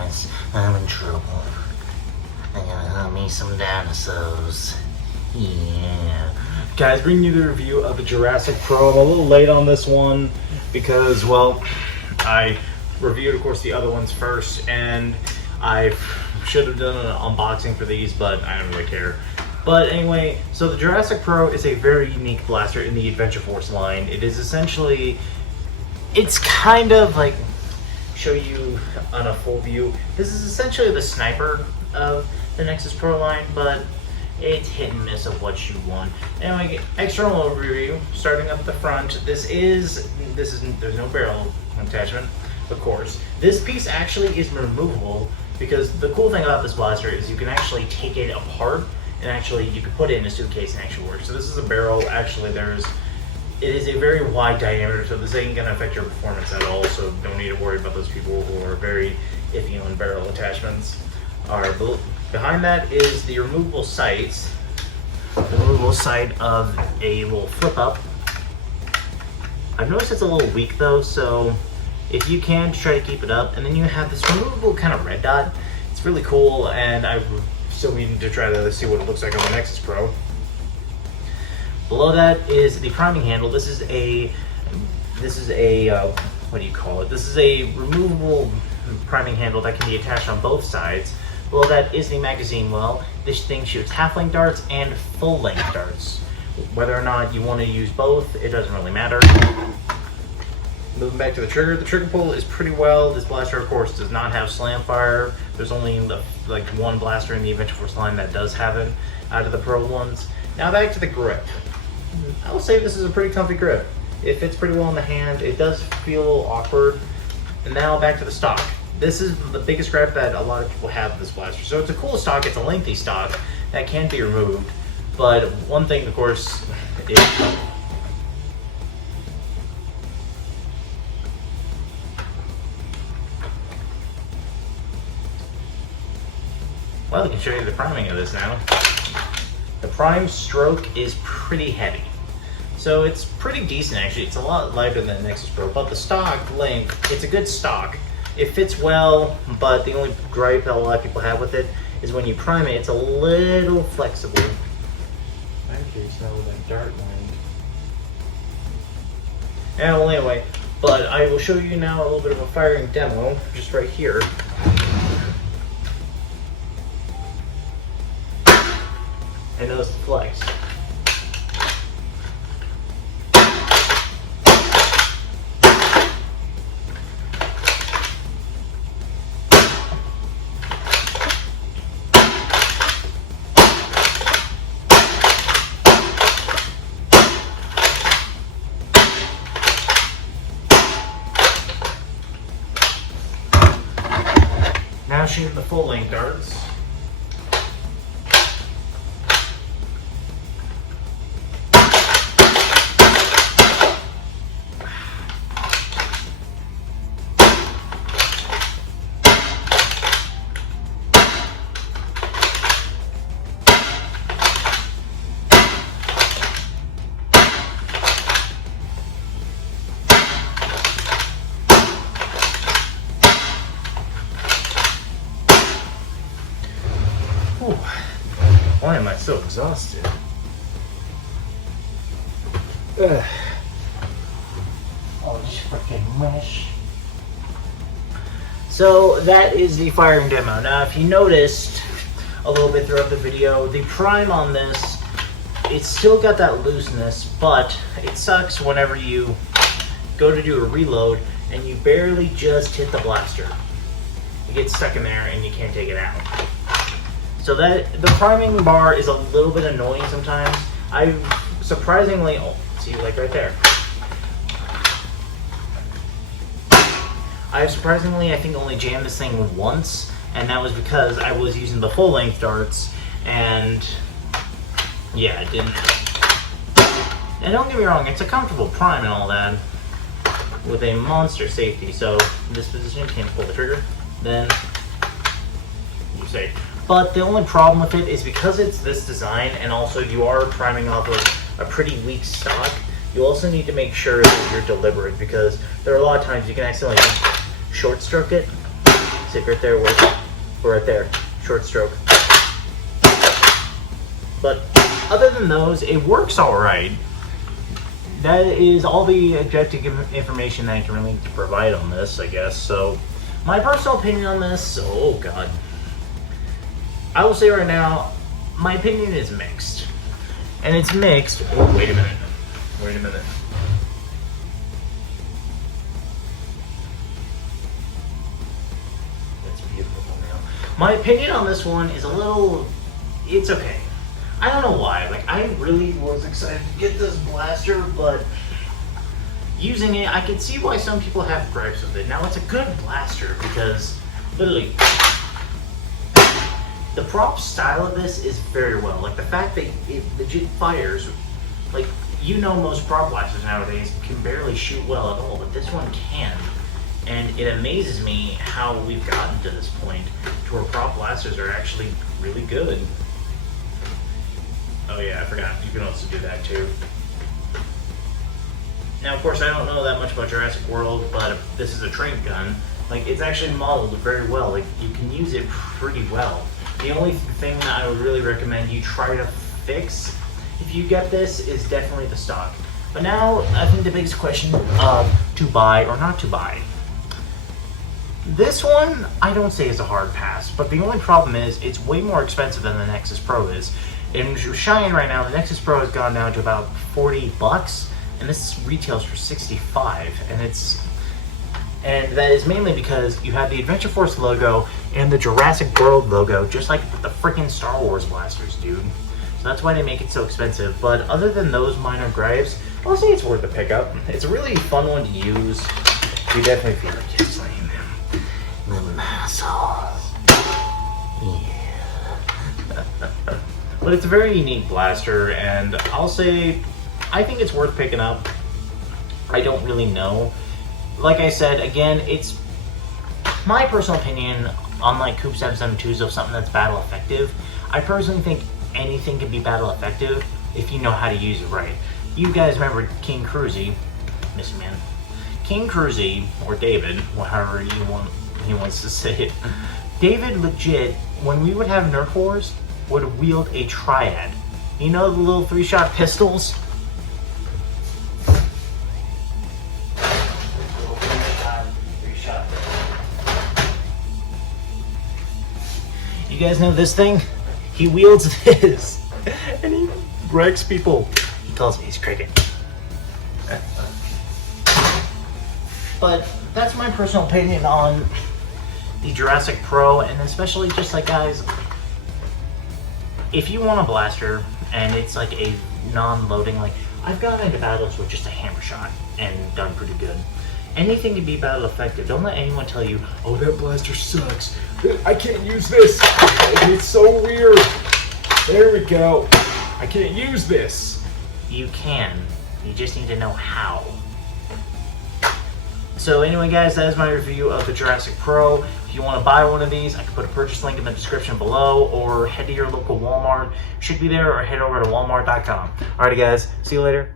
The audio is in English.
boys. I'm in trouble. I gotta hunt me some dinosaurs. Yeah. Guys, bringing you the review of the Jurassic Pro. I'm a little late on this one because, well, I reviewed, of course, the other ones first, and I should have done an unboxing for these, but I don't really care. But anyway, so the Jurassic Pro is a very unique blaster in the Adventure Force line. It is essentially, it's kind of like, show you on a full view. This is essentially the sniper of the Nexus Pro line, but it's hit and miss of what you want. Anyway, external overview, starting up the front. This is there's no barrel attachment, of course. This piece actually is removable because the cool thing about this blaster is you can actually take it apart and actually you can put it in a suitcase and actually work. So this is a barrel. Actually, it is a very wide diameter, so this ain't gonna affect your performance at all. So don't need to worry about those people who are very iffy on barrel attachments. Alright, behind that is the removable sights. The removable sight of a little flip up. I've noticed it's a little weak though, so if you can, try to keep it up. And then you have this removable kind of red dot. It's really cool, and I still need to try to see what it looks like on the Nexus Pro. Below that is the priming handle. This is a what do you call it? This is a removable priming handle that can be attached on both sides. Below that is the magazine well. This thing shoots half-length darts and full-length darts. Whether or not you want to use both, it doesn't really matter. Moving back to the trigger pull is pretty well. This blaster, of course, does not have slam fire. There's only like one blaster in the Adventure Force line that does have it out of the Pro ones. Now back to the grip. I will say this is a pretty comfy grip. It fits pretty well in the hand. It does feel a little awkward. And now back to the stock. This is the biggest gripe that a lot of people have with this blaster. So it's a cool stock, it's a lengthy stock that can be removed. But one thing, of course, is well, I can show you the priming of this now. The prime stroke is pretty heavy. So it's pretty decent actually. It's a lot lighter than the Nexus Pro, but the stock length, it's a good stock. It fits well, but the only gripe that a lot of people have with it is when you prime it, it's a little flexible. I'm curious now with that dart line. Yeah, well anyway, but I will show you now a little bit of a firing demo, just right here. And notice the flex. Now shooting the full length darts. Whew. Why am I so exhausted? Ugh. Oh, this freaking mesh. So that is the firing demo. Now, if you noticed a little bit throughout the video, the prime on this, it's still got that looseness, but it sucks whenever you go to do a reload and you barely just hit the blaster. It gets stuck in there and you can't take it out. So that the priming bar is a little bit annoying sometimes. I surprisingly, see, like right there. I think only jammed this thing once, and that was because I was using the full length darts, and yeah, it didn't. And don't get me wrong, it's a comfortable prime and all that, with a monster safety. So in this position, you can't pull the trigger, then you're safe. But the only problem with it is because it's this design, and also you are priming off of a pretty weak stock, you also need to make sure that you're deliberate, because there are a lot of times you can accidentally short stroke it. Stick right there, or right there, short stroke. But other than those, it works all right. That is all the objective information that I can really provide on this, I guess. So, my personal opinion on this, oh god. I will say right now, my opinion is mixed. And it's mixed. Oh, wait a minute. Wait a minute. That's beautiful now. My opinion on this one is a little. It's okay. I don't know why. Like, I really was excited to get this blaster, but using it, I can see why some people have gripes with it. Now, it's a good blaster because, literally, the prop style of this is very well. Like, the fact that it legit fires, like, you know most prop blasters nowadays can barely shoot well at all, but this one can. And it amazes me how we've gotten to this point to where prop blasters are actually really good. Oh yeah, I forgot. You can also do that too. Now, of course, I don't know that much about Jurassic World, but this is a trank gun. Like, it's actually modeled very well. Like, you can use it pretty well. The only thing that I would really recommend you try to fix, if you get this, is definitely the stock. But now, I think the biggest question of to buy or not to buy. This one, I don't say is a hard pass, but the only problem is it's way more expensive than the Nexus Pro is. In Cheyenne right now, the Nexus Pro has gone down to about $40, and this retails for $65, and that is mainly because you have the Adventure Force logo and the Jurassic World logo, just like the freaking Star Wars blasters, dude. So that's why they make it so expensive. But other than those minor gripes, I'll say it's worth the pickup. It's a really fun one to use. You definitely feel like you're slaying them. The dinosaurs. Yeah. But it's a very unique blaster, and I'll say I think it's worth picking up. I don't really know. Like I said, again, it's my personal opinion, unlike Coop 772s of something that's battle effective. I personally think anything can be battle effective if you know how to use it right. You guys remember King Cruzy, Mr. Man. King Cruzy, or David, however he wants to say it. David legit, when we would have Nerf Wars, would wield a triad. You know the little 3-shot pistols? You guys know this thing? He wields this, and he wrecks people. He calls me his cricket. But that's my personal opinion on the Jurassic Pro, and especially just like, guys, if you want a blaster and it's like a non-loading, like I've gotten into battles with just a hammer shot and done pretty good. Anything can be battle effective. Don't let anyone tell you, oh, that blaster sucks. I can't use this. It's so weird. There we go. I can't use this. You can. You just need to know how. So anyway, guys, that is my review of the Jurassic Pro. If you want to buy one of these, I can put a purchase link in the description below, or head to your local Walmart. It should be there, or head over to walmart.com. Alrighty, guys. See you later.